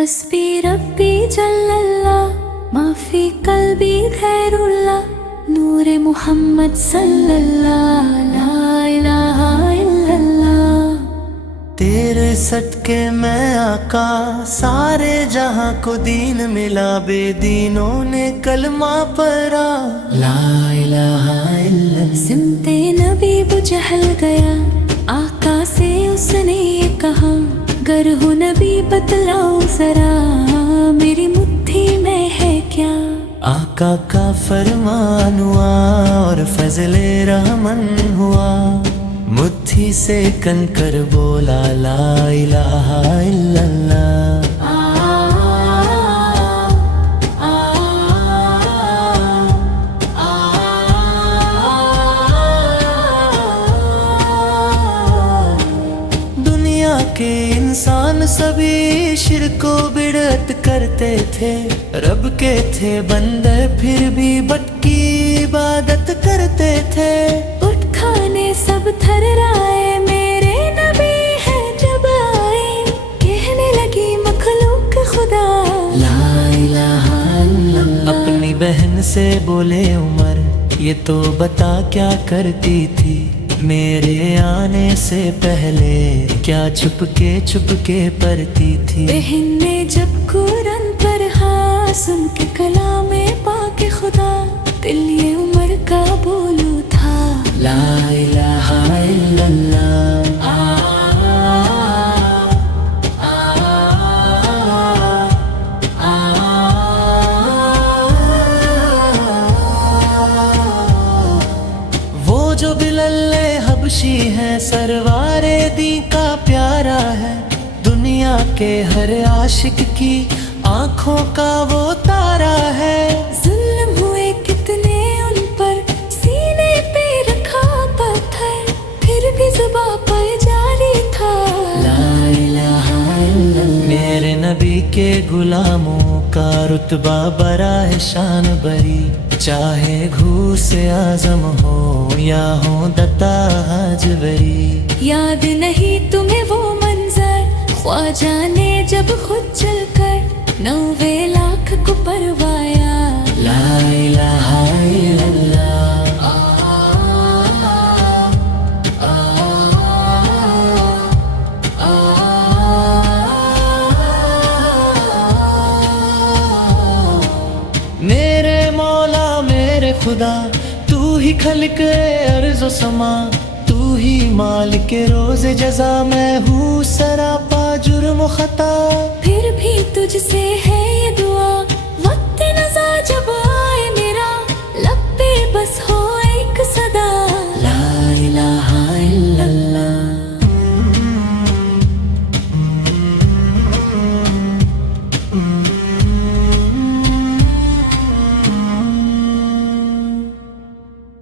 हस्बी रब्बी जल्लल्लाह माफी कल्बी खैरुल्लाह नूरे मुहम्मद सल्लल्लाह ला इलाहा इल्लल्लाह। तेरे सदके मैं आका सारे जहां को दीन मिला, बेदीनों ने कलमा पढ़ा ला इलाहा इल्लल्लाह। सिमते नबी बुझल गया आका से उसने ये कहा, गर हो नबी बतलाओ जरा मेरी मुट्ठी में है क्या। आका का फरमान हुआ और फजले रहमन हुआ, मुट्ठी से कनकर बोला ला इलाहा इल्लल्लाह। दुनिया के इंसान सभी शिरको बिड़त करते थे, रब के थे बंदे फिर भी भटकी इबादत करते थे। उठ खाने सब थर्राए मेरे नबी है जब आए, कहने लगी मखलूक खुदा ला इलाहा इल्लल्लाह। अपनी बहन से बोले उमर ये तो बता क्या करती थी, मेरे आने से पहले क्या छुपके पढ़ती थी। बहन ने जब कुरान पढ़ा सुन के कलामे पाके खुदा, दिल ये उमर का बोलू था ला इलाहा इल्लल्लाह। वो जो बिलल्ले हबशी है सरवारे दी का प्यारा है, दुनिया के हर आशिक की आंखों का वो तारा है। जुल्म हुए कितने उन पर सीने पे रखा पत्थर, फिर भी जुबां पर जारी था ला इलाहा इल्लल्लाह। मेरे नबी के गुलामों का रुतबा बड़ा है शान बरी, चाहे घूस आजम हो या हो दत्ता हाजवरी। याद नहीं तुम्हें वो मंजर ख्वाजा ने जब खुद चलकर 90 लाख को परवाया ला इलाहा इल्लल्लाह। मेरे मौला मेरे खुदा तू ही खल्क अर्ज़ समा, तू ही मालिक रोज़ जज़ा, मैं हूँ सरापा जुर्म खता। फिर भी तुझसे है